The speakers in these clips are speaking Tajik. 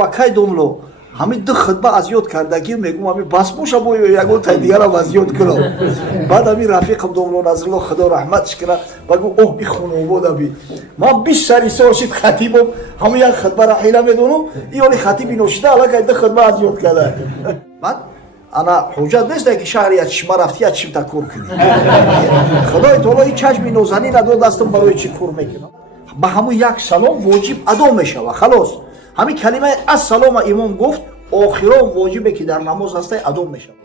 вакай думло ҳамин ду хутба аз ёд кардагӣ мегум ҳамин бас боша бо ягон тай дигарам аз ёд кунам. Баъд ҳамин рафиқам Домло Назрулло худо раҳматш кунад багу оҳ и хонобода би ман 20 сари сол шид хатибам ҳамин як хутбара ҳила медонам и оли хатиби ношида аллакай ду хутба аз ёд карда. Баъд ана ҳуҷҷат нест ки шаҳри я чишма рафти я чишм такор кунӣ. Худои таоло и чашми нозанин адо дастам барои чӣ кор мекунам. Ба ҳамун як салом воҷиб адо мешава халос. ҳамин калимаи ассалома имом гуфт охирон воҷибе ки дар намоз ҳастай адо мешавад.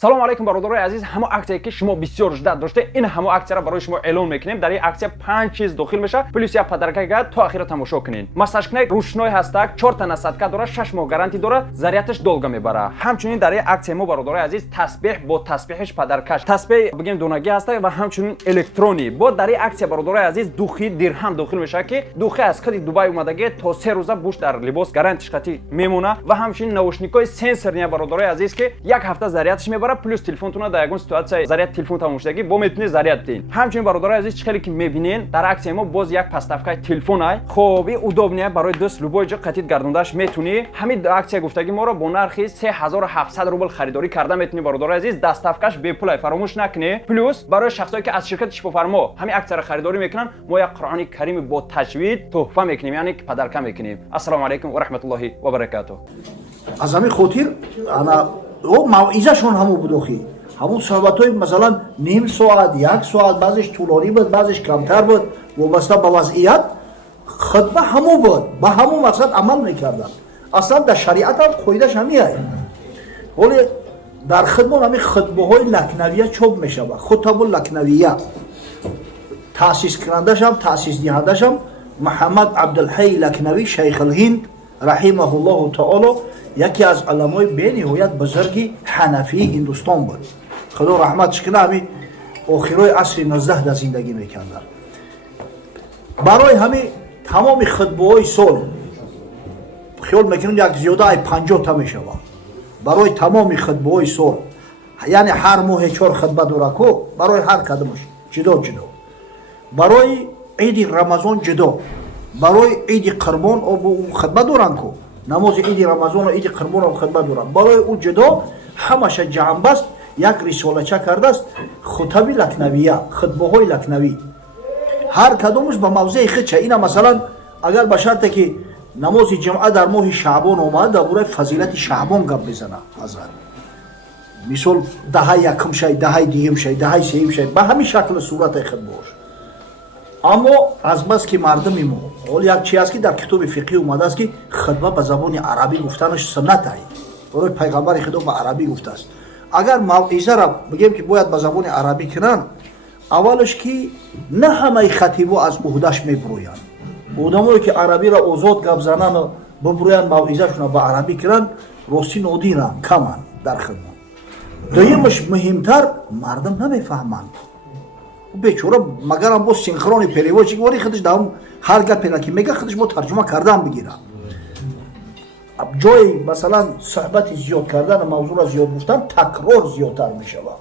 салому алайкум бародарои азиз, ҳамо аксияе ки шумо бисёр жда доште ин ҳамо аксияро барои шумо эълон мекунем. Дар ин аксия 5 чиз дохил меша плюс як падаркага то ахира тамошо кунед. Масажкнай рушной ҳастак 4 та насадка дора 6 моҳ гарантӣ дора зарядаш долга мебара. Ҳамчунин дар ин аксия мо бародарои азиз тасбеҳ бо тасбеҳиш падаркаш тасбеҳ бигем донагӣ ҳаста ва ҳамчунин электрони бо дар ин аксия бародарои азиз духи дирҳам дохил меша ки духи аз хudi Дубай омадаги то 3 рӯза буш дар либос гарантиш қатӣ мемона ва ҳамчунин наушникҳои сенсорни бародарои азиз ки як ҳафта зарядаш мебара плюс телефонтуна дар ягон ситуатсия заряд телефон тамом шудагӣ бо метавонед заряд дин. Ҳамчунин бародарои азиз чӣ хеле ки мебинен дар аксияи мо боз як паставкаи телефон ай хоби удобния барои дӯст любой ҷо қатид гардондаш метавонӣ. Ҳамин аксия гуфтаги моро бо нархи 3700 рубл харидорӣ карда метавонӣ бародарои азиз. Доставкаш бепул ай фаромӯш накунед. Плюс барои шахсое ки аз ширкати Шифофармо ҳамин аксияро харидорӣ мекунанд мо як Қуръони карими бо таҷвид тӯҳфа мекунем, яъне падарка мекунем. Ассалому алайкум ва раҳматуллоҳи ва баракатуҳ. аз ҳамин хотир ана мавъизашон ҳамон будохӣ ҳамун суҳбатҳои масалан ним соат як соат баъзеш тӯлонӣ буд баъзеш камтар буд вобаста ба вазъият хутба ҳамон буд ба ҳамон мақсад амал мекарданд. аслан дар шариат ҳам қоидаш ҳамин аст. ҳоле дар худмон ҳамин хутбаҳои лакнавия чоп мешавад. хутабу лакнавия таъсискунандашам таъсисдиҳандашам Муҳаммад Абдулҳай Лакнавӣ Шайхулҳинд раҳимаҳуллоҳу таоло яке аз уламои бениҳоят бузурги ҳанафии Ҳиндустон буд. худо раҳматш кунад ҳамин охирои асри 19 дар зиндагӣ мекарданд. барои ҳамин тамоми хутбаҳои сол хиёл мекунем як зиёда ай 50 та мешавад. барои тамоми хутбаҳои сол яъне ҳар моҳе 4 хутба дора ку барои ҳар кадомаш ҷудо ҷудо. барои иди рамазон ҷудо барои иди қурбон хутба доранд ку намози иди рамазону иди қурбонам хутба доранд. барои ӯ ҷудо ҳамаша ҷамъбаст як рисолача кардааст хутаби лакнавия хутбаҳои лакнавӣ ҳар кадомаш ба мавзеи худша. ина масалан агар ба шарте ки намози ҷумъа дар моҳи шаъбон омад дар бораи фазилати шаъбон гап безана ҳазрат мисол даҳаи якум шай даҳаи дуюм шай даҳаи сеюм шай ба ҳамин шаклу сурати хутбаҳош. аммо аз бас ки мардуми мо ҳол як чи аст ки дар китоби фиқҳӣ омадааст ки хутба ба забони арабӣ гуфтанаш суннат ай барои пайғамбари худо ба арабӣ гуфтааст. агар мавъизаро бигем ки бояд ба забони арабӣ кунанд аввалаш ки на ҳамаи хатибо аз уҳдаш мебуроянд. одамое ки арабиро озод гап зананду бибуроянд мавъизашона ба арабӣ кунанд рости нодиранд каманд дар хидмат. дуюмаш муҳимтар мардум намефаҳманд. бечора магарам бо синхрони переводчик вори худаш дар ҳар гаперо ки мега худаш бо тарҷума кардан бигирад. ҷои масалан суҳбати зиёд кардан мавзӯъро зиёд гуфтан такрор зиёдтар мешавад.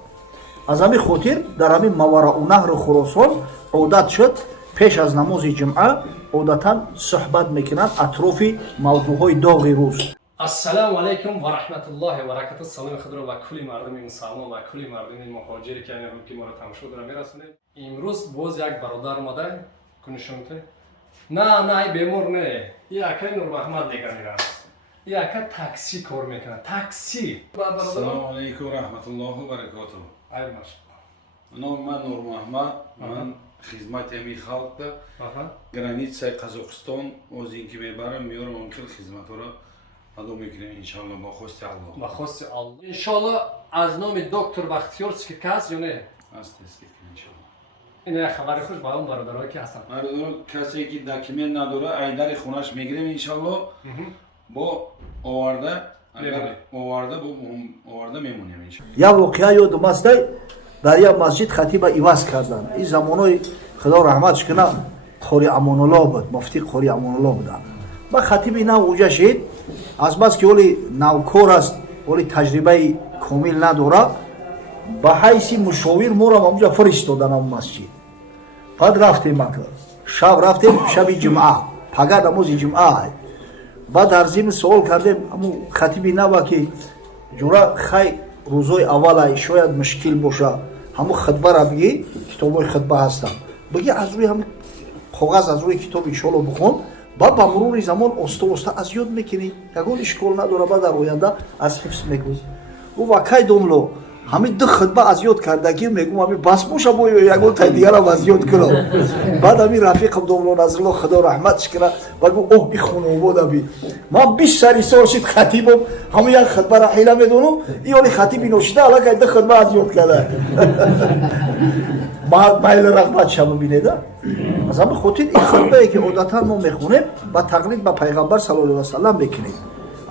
аз ҳамин хотир дар ҳамин маварау наҳру хӯросон одат шуд пеш аз намози ҷумъа одатан суҳбат мекунанд атрофи мавзӯъҳои доғи рӯз. ассалому алайкум ва раҳматуллоҳи ва баракатуҳ. саломи худро ба кулли мардуми мусалмон ва кулли мардуми муҳоҷире ки ки моро тамошо дора мерасонед. имрӯз боз як бародар омада кунишонте на ай бемор не якай Нурмаҳмад меганиras яка такси кор мекунад такси. Ассалому алайкум раҳматуллоҳи ва баракатуҳ. номи ман Нурмаҳмад ман хизмати ҳамин халқда границаи Қазоқистон оз ин ки мебарам меёрам он хел хизматҳоро адо мекунем иншоалло ба хости Аллоҳ. ба хости Аллоҳ иншоалло. аз номи доктор Бахтиёр скикас ё не аст скикас иншоалло. ин як хабари хуш ба он бародарҳое ки ҳастанд. бародарон касе ки документ надора айдари хунаш мегирем иншоалло бо оварда агар оварда мемонем иншоалло. як воқеа ёдум астай дар як масҷид хатиба иваз карданд. ин замонои худо раҳматш кунад қори Амонуллоҳ буд муфти қори Амонуллоҳ буданд. ба хатиби нав уҷа шид аз бас ки оли навкор аст оли таҷрибаи комил надора ба ҳайси мушовир моро онҷа фиристодан ам масҷид. баъд рафтем шаб рафтем шаби ҷумъа пага намози ҷумъа بعد در ضمن سوال کردیم همون خطیبی نبا که جورا خی روزای اول شاید مشکل باشه همون خطبه را بگی کتابای خطبه هستن بگی از روی هم کاغذ از روی کتاب انشالله بخون بعد با مرور زمان استا از یاد میکنی یگان اشکال نداره بعد در آینده از حفظ میکنی او واقعی دوملو همین دو خطبه از یاد کردگی میگم همین بس باشه با یگان تا دیگر هم از یاد کنم بعد همین رفیقم دوملو نظرالله خدا رحمتش کنه بگو اوه بی خونه بود ابی من 20 سال سال شد خطیبم همین یک خطبه را حیله میدونم این خطیبی نوشته الان که دو خطبه از یاد کرده مایل رغبت شما بینید از همین خاطر این خطبه ای که عادتا ما میخونیم با تقلید به پیغمبر صلی الله علیه و سلم بکنیم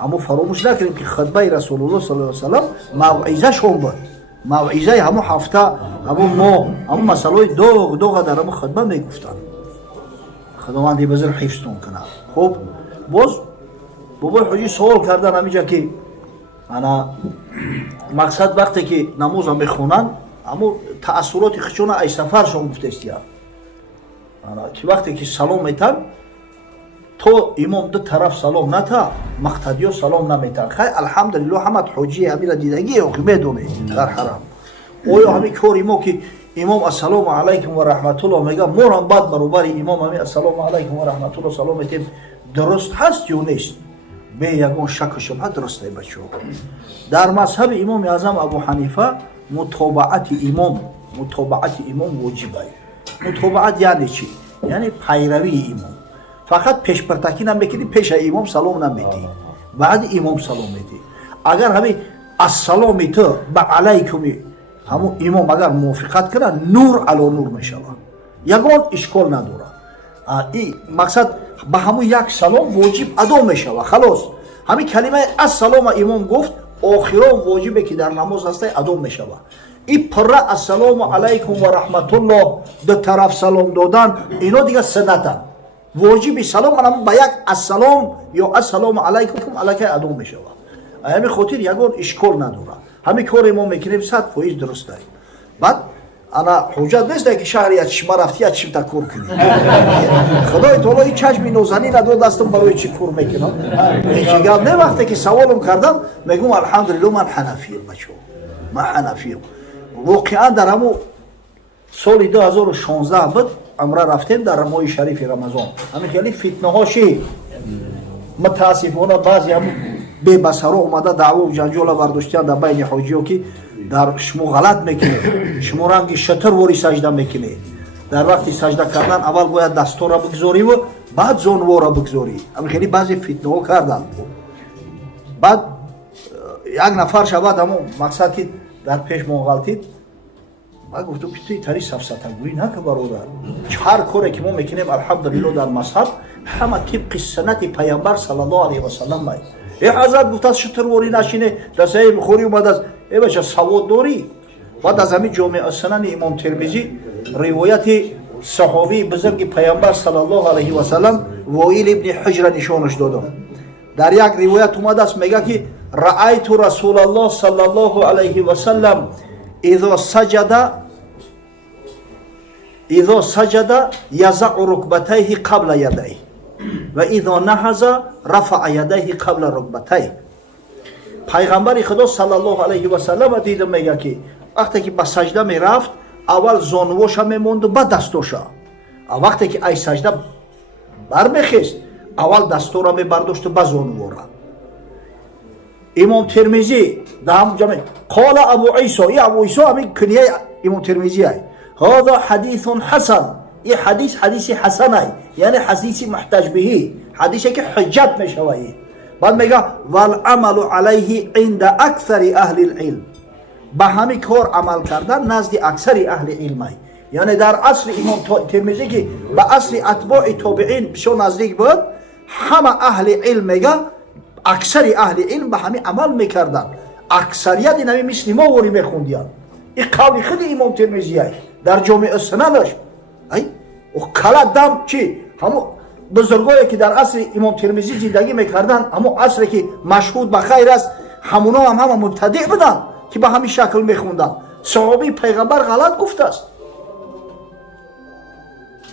اما فراموش نکنیم که خطبه رسول الله صلی الله علیه و سلم موعظه شون بود موعظه همون هفته همون ماه همون مسئله دوغ در همون خطبه میگفتن خداوند بزرگ حفظتون کنه خب باز بابای حاجی سوال کردن همینجا که انا مقصد وقتی که نماز میخونن اما تأثیرات خشونه ای سفرشون گفتستی انا که وقتی که سلام میتن تو امام دو طرف سلام نتا مقتدیو سلام نمیتن خیلی الحمدلله همه حجی همین دیدگی او که میدونه در حرم اویا همین کاری ما که امام السلام علیکم و رحمت الله میگه ما هم بعد برابر امام همین السلام علیکم و رحمت الله سلام میتیم درست هست یا نیست به یگان شک و شبهه درسته بچه در مذهب امام اعظم ابو حنیفه متابعت امام واجبه متابعت یعنی چی؟ یعنی پیروی امام فقط پیشبرتکی نمیکنی پیش امام سلام نمیدی بعد امام سلام میدی اگر همین السلام تو به علیکمی همون امام اگر موافقت کنه نور علی نور میشود یگان اشکال نداره این مقصد به همون یک سلام واجب ادا میشود خلاص همین کلمه السلام امام گفت آخران واجبه که در نماز هسته ادا میشود این پره السلام علیکم و رحمت الله دو طرف سلام دادن اینا دیگه سنتن واجبی سلام منم با یک السلام یا السلام علیکم علیکه ادا میشود همین خاطر یگان اشکال نداره همین کار ما میکنیم 100% درست داریم بعد انا حجت نیست که شهری از چشم رفتی از چشم تکور کنی خدای تعالی این چشم نوزنی نداد دستم برای چی کور میکنم این گپ نه وقتی که سوالم کردم میگم الحمدلله من حنفیم بچو من حنفیم واقعا در همون سال 2016 بود عمره رفتیم در ماه شریف رمضان همین خیلی فتنه هاشی متاسفانه بعضی هم به بسرا اومده دعوا و جنجال برداشتن در بین حاجی‌ها که در شما غلط میکنه شما رنگ شتر وری سجده میکنه در وقتی سجده کردن اول باید دستا را بگذاری و بعد زانو را بگذاری همین خیلی بعضی فتنه ها کردن بعد یک نفر شود همون مقصد که در پیش ما غلطید من گفتم که توی تری سفسطه‌گویی نکن برادر هر کاری که ما میکنیم الحمدلله در مذهب همه طبق سنت پیامبر صلی الله علیه و سلم ای حضرت گفت از شترواری نشینه رسای بخوری اومد از ای بچه سواد داری بعد از همین جامع سنن امام ترمذی روایت صحابی بزرگ پیامبر صلی الله علیه و سلم وائل ابن حجر نشانش دادم در یک روایت اومد است میگه که رأیت رسول الله صلی الله علیه و سلم اذا سجد یضع رکبتیه قبل یدیه و اذا نهض رفع یدیه قبل رکبتیه پیغمبر خدا صلی الله علیه و سلم دیدم میگه که وقتی که به سجده میرفت اول زانوش میموند و بعد دستوشا وقتی که ای سجده برمیخیست اول دستو را میبرداشت و بعد زانو را امام ترمذی دام جمع قال ابو عیسی ای ابو عیسی همین کنیه امام ترمذی ای هذا حدیث حسن این حدیث حسن ای یعنی حدیث محتج به حدیثی که حجت میشوه بعد میگه والعمل علیه عند اکثر اهل العلم به همین کار عمل کردن نزد اکثر اهل علم یعنی در عصر امام ترمذی که به عصر اتباع تابعین بسیار نزدیک بود همه اهل علم میگه اکثر اهل علم به همین عمل میکردن اکثریت این همین مثل ما وری میخوندیان این قول خود امام ترمذی در جامع سننش و کلا دم چی همون بزرگایی که در عصر امام ترمذی زندگی میکردن همون عصری که مشهود به خیر است همونا هم مبتدع بودن که به همین شکل میخوندن صحابی پیغمبر غلط گفته است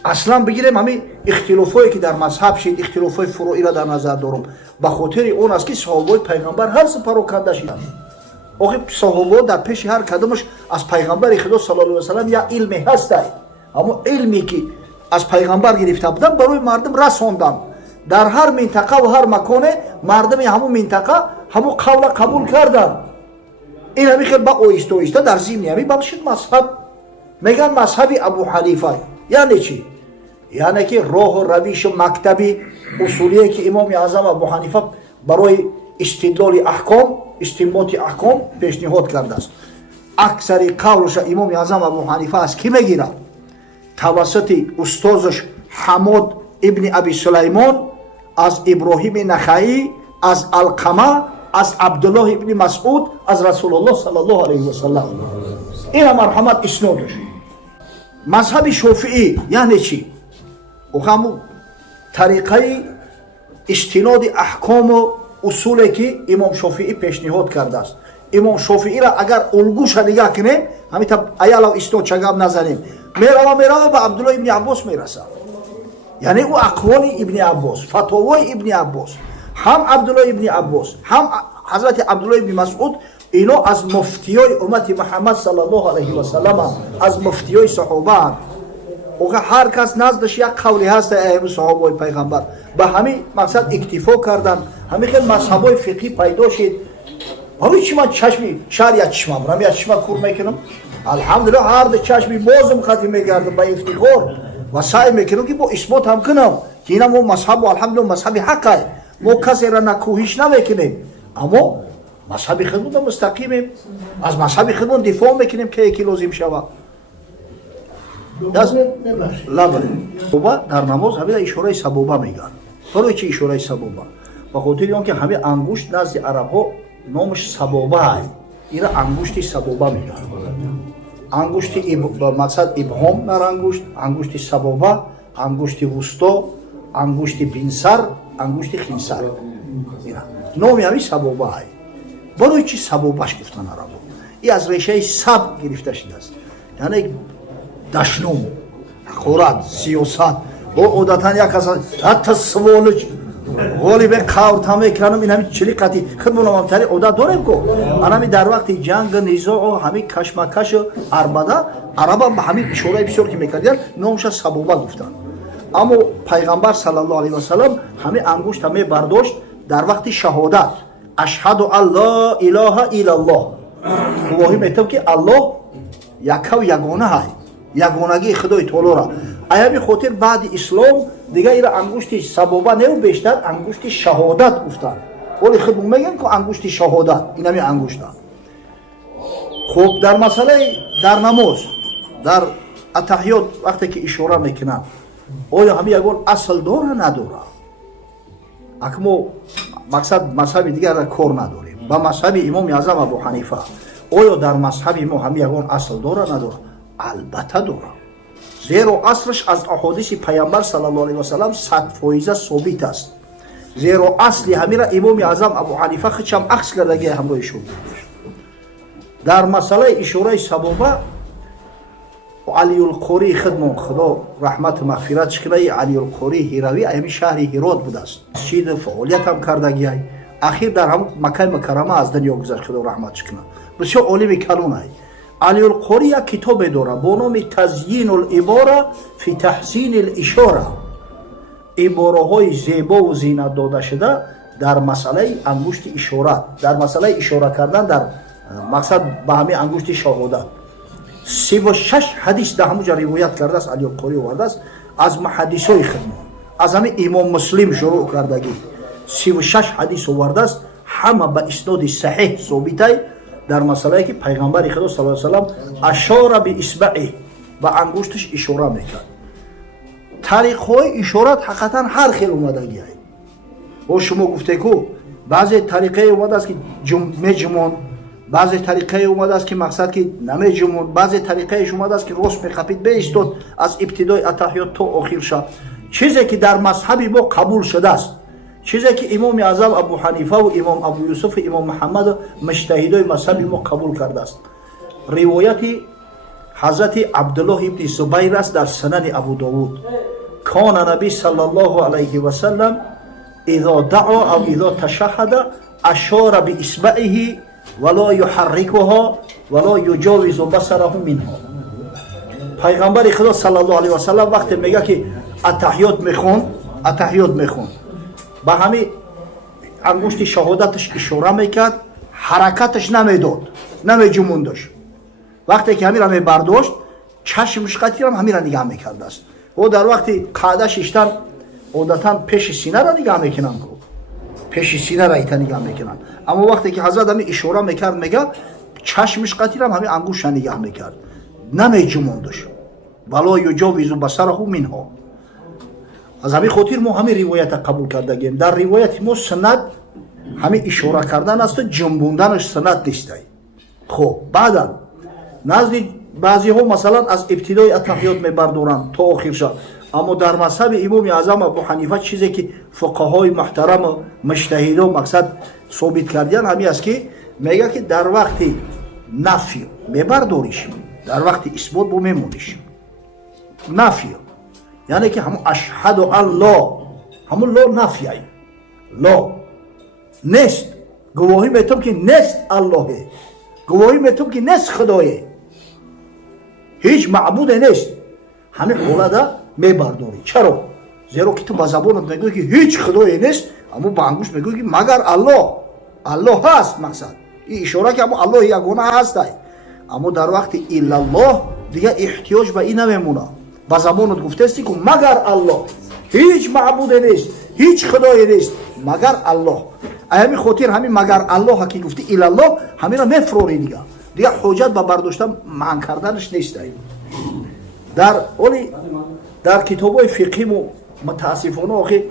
اصلا بگیریم همین اختلافایی که در مذهب شد، اختلافای فروعی را در نظر دارم، به خاطر اون است که صحابه پیغمبر هر سه پراکنده شدند. آخه صحابه در پیش هر کدامش از پیغمبر خدا صلی الله علیه و سلم یا علمی هست، اما علمی که از پیغمبر گرفته بودن برای مردم رساندن. در هر منطقه و هر مکان مردم همون منطقه همون قول قبول کردن. این همی خیلی با اویسته اویسته در ضمن همی بمشید مذهب. میگن مذهب ابو حنیفه. یعنی چی؟ یعنی که راه و روش و مکتبی اصولیه که امام اعظم ابو حنیفه برای استدلال احکام، استنباط احکام پیشنهاد کرده است. اکثر قولش امام اعظم ابو حنیفه از کی میگیره؟ توسط استادش حماد ابن ابی سلیمان، از ابراهیم نخعی، از علقمه، از عبدالله ابن مسعود، از رسول الله صلی الله علیه و سلم. این مرحمت اسنادش. مذهب شافعی یعنی چی؟ او همون طریقه استناد احکام و اصولی که امام شافعی پیشنهاد کرده است. امام شافعی را اگر الگوش نگاه کنیم، همین تا ایالا اسناد چگاب نزنیم، میرا به عبدالله ابن عباس میرسه. یعنی او اقوال ابن عباس، فتاوای ابن عباس، هم عبدالله ابن عباس، هم حضرت عبدالله ابن مسعود، اینا از مفتیای امت محمد صلی الله علیه و سلم، از مفتیای صحابه. اوگه هر کس نزدش یک قولی هست ائمه صحابه پیغمبر، به همین مقصد اکتفا کردن. همین خیلی مذهبای فقهی پیدا شد. همین چی من چشمی شریعت چشمم رم یا چشم کور میکنم، الحمدلله هر دو چشمی بازم ختم میگردم به افتخار و سعی میکنم که با اثبات هم کنم که اینا ما مذهب و الحمدلله مذهب حقه، ما کسی را نکوهش نمیکنیم، اما مذهب خودمون مستقیمیم، از مذهب خودمون دفاع میکنیم که یکی لازم شود. در نماز همین اشاره سبوبه میگن. برای چی اشاره سبوبه؟ به خاطر اینکه همین انگشت نزد عرب ها نامش سبوبه است. اینا انگشت سبوبه میگن. انگشت مقصد ابهام در انگشت، انگشت سبوبه، انگشت وسطا، انگشت بینسر، انگشت خنسر. اینا نامی همین سبوبه است. برای چی سبوبهش گفتن عرب ها؟ این از ریشه سب گرفته شده است. یعنی دشنوم، خورد، سیاست. با عادتا یک کس حتی سوالش غالب قورت میکنم این همین چلی قطعی خودمون هم تری عادت داریم که همین در وقت جنگ نزاع و همین کشمکش و عربده عرب هم همین اشاره بسیار که میکردن نامش سبوبه گفتن. اما پیغمبر صلی الله علیه و سلم همین انگشت همین برداشت در وقت شهادت، اشهد ان لا اله الا الله، گواهی میتم که الله یک و یگانه های، یگانگی خدای تعالی را. ایا به خاطر بعد اسلام دیگه ایرا انگشت سبوبه نه، بیشتر انگشت شهادت گفتن. ولی خودمون میگن که انگشت شهادت این همین انگشت. خب در مسئله در نماز در اتحیات وقتی که اشاره میکنن آیا همین یگان اصل داره نداره؟ اما مقصد مذهب دیگر را کار نداریم. با مذهب امام اعظم ابو حنیفه آیا در مذهب ما همین یگان اصل داره نداره؟ البته داره. زیرا اصلش از احادیث پیامبر صلی الله علیه و سلم 100% ثابت است. زیرا اصلی همین را امام اعظم ابو حنیفه خودش هم اخذ کردگی همراه شد. در مسئله اشاره سبوبه علی القری خدمون خدا رحمت و مغفرتش کنه، علی القری هیروی همین شهر هرات بوده است. مسجد فعالیت هم کردگی ای اخیر در هم مکه مکرمه از دنیا گذشت، خدا رحمتش کنه. بسیار عالم کلون ای. علی القری یک کتاب داره با نام تزیین العباره فی تحسین الاشاره، عباره های زیبا و زینت داده شده در مسئله انگشت اشاره، در مسئله اشاره کردن در مقصد به همین انگشت شهادت. 36 حدیث در همونجا روایت کرده است، علی القری آورده است از محدثای خدمون، از همین امام مسلم شروع کردگی 36 حدیث آورده است، همه به اسناد صحیح ثابته در مسئله که پیغمبر خدا صلی الله علیه و سلم اشاره به اصبعه و انگشتش اشاره میکرد. طریق های اشارت حقیقتا هر خیل اومدگی است. با شما گفته که بعضی طریقه اومده است که میجمون، بعضی طریقه اومده است که مقصد که نمیجمون، بعضی طریقه اومده است که راست میخپید به استاد از ابتدای اتحیات تا آخر شد. چیزی که در مذهب ما قبول شده است، چیزی که امام اعظم ابو حنیفه و امام ابو یوسف و امام محمد مجتهدای مذهب ما قبول کرده است. روایت حضرت عبدالله ابن زبیر است در سنن ابو داود. کان نبی صلی الله علیه و سلم اذا دعا او اذا تشهد اشار باصبعه ولا يحركها ولا يجاوز بصره منها. پیغمبر خدا صلی الله علیه و سلم وقتی میگه که اتحیات میخون با همین انگشت شهادتش اشاره میکرد، حرکتش نمیداد، نمیجموندش. وقتی که همین را میبرداشت چشمش قطعی هم همین را نگاه میکرده است. و در وقتی قاعده ششتن عادتا پیش سینه را نگاه میکنن، پیش سینه را ایتا نگاه میکنن، اما وقتی که حضرت همین اشاره میکرد میگه چشمش قطعی هم همین انگشت را نگاه میکرد، نمیجموندش. ولا یجاوز بصره منها. از همین خاطر ما همین روایت قبول کرده گیم. در روایت ما سند همین اشاره کردن است و جنبوندنش سند نیست. خب بعدا نزد بعضی ها مثلا از ابتدای اتحیات میبردارن تا آخرش، اما در مذهب امام اعظم ابو حنیفه چیزی که فقهای محترم و مجتهدان مقصد ثابت کردن همین است که میگه که در وقت نفی میبرداریش، در وقت اثبات بو میمونیش. نفی یعنی که همون اشهد الله، همون لا نفی ای لا نیست، گواهی میتونم که نیست الله، گواهی میتونم که نیست خدایه، هیچ معبود نیست. همین حالت میبرداری. چرا؟ زیرا که تو با زبانت میگوی که هیچ خدایی نیست، اما با انگوش میگوی که مگر الله هست. مقصد این اشاره که اما الله یگانه هست، اما در وقت الا الله دیگه احتیاج به این نمیمونه. با زبانت گفته استی که مگر الله، هیچ معبود نیست، هیچ خدایی نیست مگر الله. همین خاطر همین مگر الله که گفتی الا الله همین را میفروری دیگه حجت با برداشتن معنی کردنش نیست. در کتابای فقهی متاسفانه آخه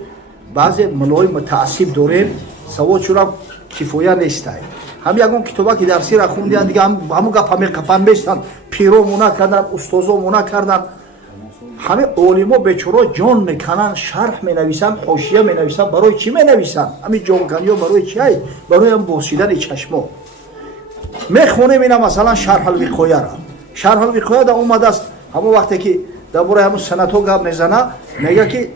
بعضی ملای متعصب داریم، سوادشون هم کفایه نیست. هم یکون کتابا که درسی را خوندن دیگه همون گپ همه کپن بیستن، پیرو مونا کردن، استازو مونا کردن. همه علما بیچاره جان میکنن، شرح مینویسن، حاشیه مینویسن. برای چی مینویسن؟ همین جانکنیا برای چی؟ برای هم بوسیدن چشما. میخونیم اینا مثلا شرح الوقایه را. شرح الوقایه دا اومده است همون وقتی که درباره همون سنتو گپ میزنه، میگه که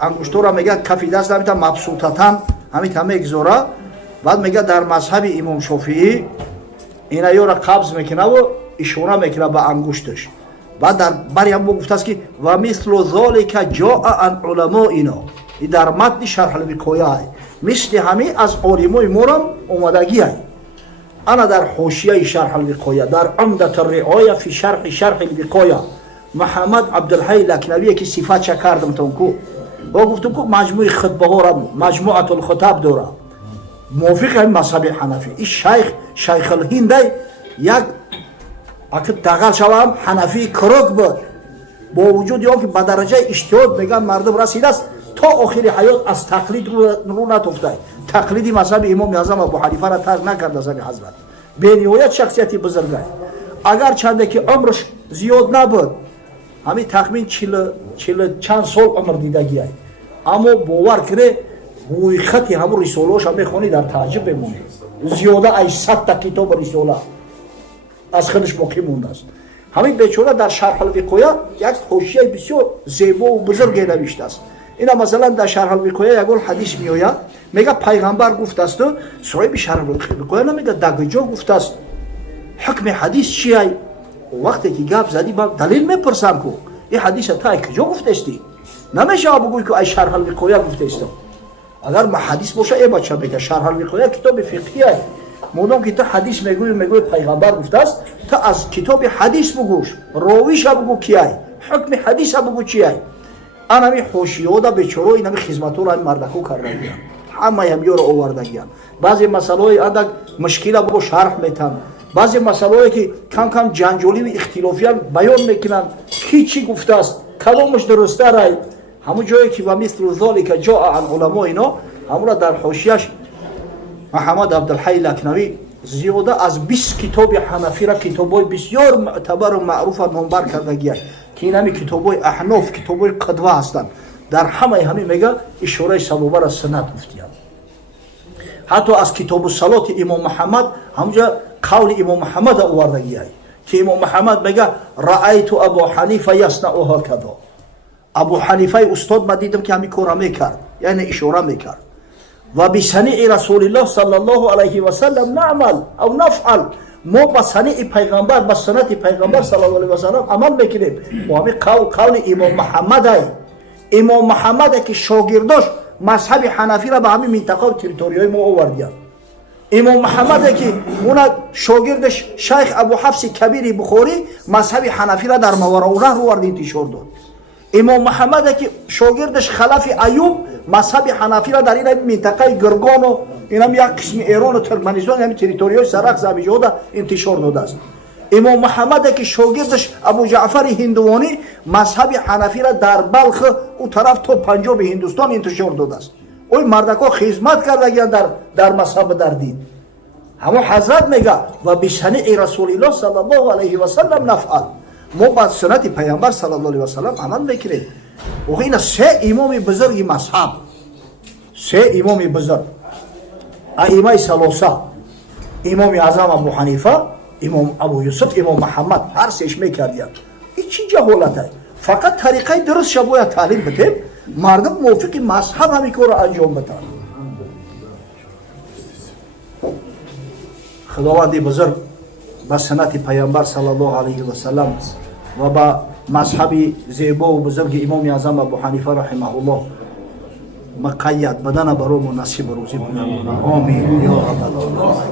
انگشتو را میگه کف دست همین مبسوطتن همین میگذاره. بعد میگه در مذهب امام شافعی اینا یا را قبض میکنه و اشاره میکنه با انگشتش. بعد در بری هم گفته است که و مثل ذالک جاء عن علمائنا، این در متن شرح الوقایه مثل همین از علمای ما هم اومدگی است. انا در حاشیه شرح الوقایه در عمدة الرعایه فی شرح الوقایه محمد عبدالحی لکنوی که صفت چه کردم تونکو و گفتم که مجموع خطبه ها را مجموعه الخطاب داره موافق هم مذهب حنفی. این شیخ الهند یک اگه دقل شوام حنفی کروک بود، با وجود یا که به درجه اجتهاد میگن مردم رسیده است تا آخر حیات از تقلید رو نتفته. تقلیدی مذهب امام اعظم ابو حنیفه را ترک نکرده از حضرت. به نهایت شخصیتی بزرگه. اگر چنده که عمرش زیاد نبود، همین تخمین 40 چند سال عمر دیدگی است، اما باور کنه بوی خطی همون رساله‌اش هم میخونی در تعجب بمونی. زیاده از 100 تا کتاب رساله از خودش باقی مونده است. همین بیچاره در شرح الوقایه یک حاشیه بسیار زیبا و بزرگ نوشته است. اینا مثلا در شرح الوقایه یک حدیث میآید، میگه پیغمبر گفته است، صاحب شرح الوقایه نمیگه دگجا گفته است. حکم حدیث چیه؟ وقتی که گپ زدی با دلیل میپرسم که این حدیث تا کجا گفته استی؟ نمیشه بگویی که ای شرح الوقایه گفته است. اگر ما حدیث باشه ای بچه میگه شرح الوقایه کتاب فقهی است. مودم که تو حدیث میگوی پیغمبر گفته است، تا از کتاب حدیث بگوش، راویش بگو کیه، حکم حدیث بگو چیه. انا می حاشیه دا بیچاره اینا می خدمتو را مردکو کردن، همه هم یارو آوردگیان. بعضی مسائل اندک مشکل بگو شرح میتن، بعضی مسائلی که کم جنجالی و اختلافیان بیان میکنن کی چی گفته است، کلامش درسته رای. همون جایی که و مثل ذالک جاء عن علماء اینا همون در حاشیه‌اش محمد عبدالحی لکنوی زیاده از 20 کتاب حنفی را کتابای بسیار معتبر و معروف نامبر کرده است که این همین کتابای احناف، کتابای قدوه هستند. در همه میگه اشاره سبابه را سند گفتیان. حتی از کتاب الصلات امام محمد همونجا قول امام محمد آوردگی است که امام محمد بگه رأیت ابو حنیفه یصنع هکذا. ابو حنیفه استاد ما دیدم که همین کارا میکرد، یعنی اشاره میکرد. و بصنیع رسول الله صلی الله علیه و سلم نعمل او نفعل. ما با صنیع پیغمبر، با سنت پیغمبر صلی الله علیه و سلم عمل میکنیم. و همین قول امام محمد ای. امام محمد که شاگرداش مذهب حنفی را به همین منطقه و تریتوریای ما آوردند. امام محمد که اون شاگردش شیخ ابو حفص کبیر بخاری مذهب حنفی را در ماوراءالنهر آورد انتشار داد. امام محمد که شاگردش خلف ایوب مذهب حنفی را در این منطقه گرگان و اینم یک قسم ایران و ترکمنستان همین تریتوریای سرخ زبیجاده انتشار داده است. امام محمد که شاگردش ابو جعفر هندوانی مذهب حنفی را در بلخ او طرف تا پنجاب هندوستان انتشار داده است. اوی مردکا خدمت کرده در مذهب در دین. همون حضرت میگه و بصنیع رسول الله صلی الله علیه و سلم نفعل. ما با سنت پیامبر صلی الله علیه و سلم عمل میکنیم. و این سه امام بزرگ مذهب، سه امام بزرگ، ائمه ثلاثه، امام اعظم ابو حنیفه، امام ابو یوسف، امام محمد، هر سهش میکردند. این چی جهالت؟ فقط طریقه درست شبوه تعلیم بدیم، مردم موافق مذهب همین کار را انجام بدن. خداوند بزرگ با سنت پیامبر صلی الله علیه و سلم و با مذهب زیبا و بزرگ امام اعظم ابو حنیفه رحمه الله مقید بدن برام و نصیب روزی کنه. آمین یا رب العالمین.